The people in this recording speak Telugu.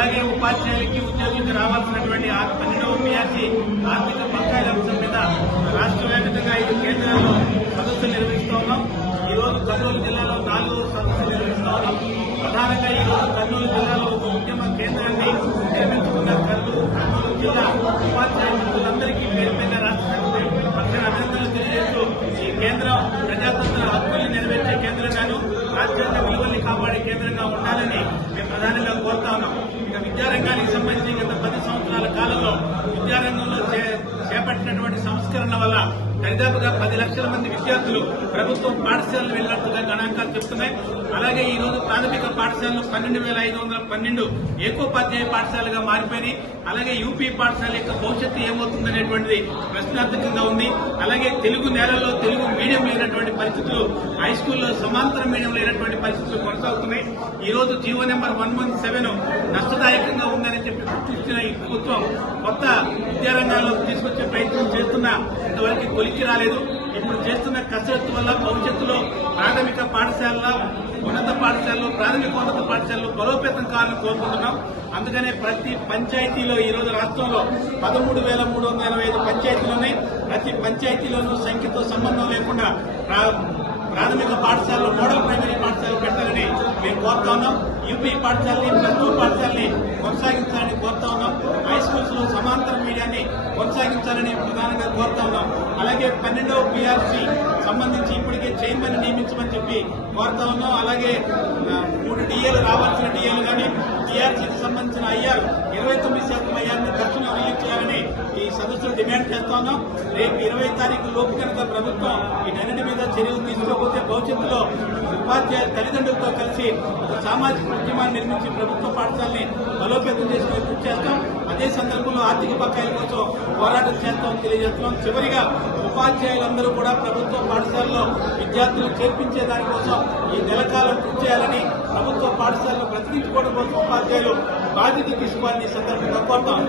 అలాగే ఉపాధ్యాయులకి ఉద్యోగులకు రావాల్సినటువంటి 12వ పిఆర్సీ ఆర్థిక బకాయిల అంశం మీద రాష్ట్ర వ్యాప్తంగా 5 కేంద్రాల్లో సదస్సులు నిర్వహిస్తా ఉన్నాం. ఈ రోజు కర్నూలు జిల్లాలో 4వ సదస్సు నిర్వహిస్తా ఉన్నాం. ప్రధానంగా ఈ రోజు కర్నూలు జిల్లాలో ఒక ఉద్యమ కేంద్రాన్ని నిర్మించుకున్న కర్నూలు జిల్లా ఉపాధ్యాయులందరికీ పేరు పైన రాష్ట్ర పక్షాన అభినందనలు తెలియజేస్తూ ఈ కేంద్రం ప్రజాతంత్ర హక్కుల్ని నెరవేర్చే కేంద్రంగాను రాజ్యాంగ విలువల్ని కాపాడే కేంద్రంగా ఉండాలని మేము ప్రధానంగా కోరుతా ఉన్నాం. ఇక విద్యారంగానికి సంబంధించి గత 10 సంవత్సరాల కాలంలో విద్యారంగంలో చేపట్టినటువంటి సంస్కరణ వల్ల దరిదాపుగా 10 లక్షల మంది విద్యార్థులు ప్రభుత్వం పాఠశాలలు వెళ్లినట్టుగా గణాంకాలు చెబుతున్నాయి. అలాగే ఈ రోజు ప్రాథమిక పాఠశాలలు 12,512 ఏకోపాధ్యాయ పాఠశాలగా మారిపోయినాయి. అలాగే యూపీ పాఠశాల యొక్క భవిష్యత్తు ఏమవుతుందనేటువంటిది ప్రశ్నార్థకంగా ఉంది. అలాగే తెలుగు నేలల్లో తెలుగు మీడియం లేనటువంటి పరిస్థితులు, హై స్కూల్లో సమాంతర మీడియం లేనటువంటి పరిస్థితులు కొనసాగుతున్నాయి. ఈ రోజు జీవో నెంబర్ 117 నష్టదాయకంగా ఉందని చెప్పి గుర్తించిన ఈ ప్రభుత్వం కొత్త విద్యారంగాల్లో తీసుకొచ్చే ప్రయత్నం చేస్తున్నా ఇంతవరకు కొలిక్కి రాలేదు. ఇప్పుడు చేస్తున్న కసరత్తు వల్ల భవిష్యత్తులో ప్రాథమిక పాఠశాలల ఉన్నత పాఠశాలలో ప్రాథమికోన్నత పాఠశాలలో బలోపేతం కావాలని కోరుకుంటున్నాం. అందుకనే ప్రతి పంచాయతీలో ఈ రోజు రాష్ట్రంలో 13,385 పంచాయతీలున్నాయి. ప్రతి పంచాయతీలోనూ సంఖ్యతో సంబంధం లేకుండా ప్రాథమిక పాఠశాలలో మోడల్ ప్రైమరీ పాఠశాలలు పెట్టాలని మేము కోరుతా ఉన్నాం. యూపీ పాఠశాలని ప్లస్ 2 పాఠశాలని కొనసాగించాలని కోరుతా ఉన్నాం. హై స్కూల్స్ లో సమాంతర మీడియాన్ని కొనసాగించాలని ప్రధానంగా కోరుతా ఉన్నాం. అలాగే 12వ పిఆర్సీ సంబంధించి ఇప్పటికే చైర్మన్ నియమించమని చెప్పి కోరుతా ఉన్నాం. అలాగే 3 డిఏలు రావాల్సిన డిఏలు కానీ టీఆర్సీకి సంబంధించిన ఐఆర్ 29% ఐఆర్ని తక్షణం రిలీజ్ చేయాలని ఈ సదస్సులు డిమాండ్ చేస్తా ఉన్నాం. రేపు 20 తారీఖు లోపు కనుక ప్రభుత్వం వీటన్నిటి మీద చర్యలు తీసుకోకపోతే భవిష్యత్తులో ఉపాధ్యాయ తల్లిదండ్రులతో కలిసి సామాజిక ఉద్యమాన్ని నిర్మించి ప్రభుత్వ పాఠశాలని బలోపేతం చేసుకుని కృషి చేస్తాం. అదే సందర్భంలో ఆర్థిక బకాయిల కోసం పోరాటం చేస్తామని తెలియజేస్తున్నాం. చివరిగా ఉపాధ్యాయులందరూ కూడా ప్రభుత్వ పాఠశాలలో విద్యార్థులు చేర్పించే దానికోసం ఈ నెలకాలం కృషి చేయాలని, ప్రభుత్వ పాఠశాలను బ్రతికించుకోవడం కోసం ఉపాధ్యాయులు బాధ్యత తీసుకోవాలని సందర్భంగా కోరుతాం.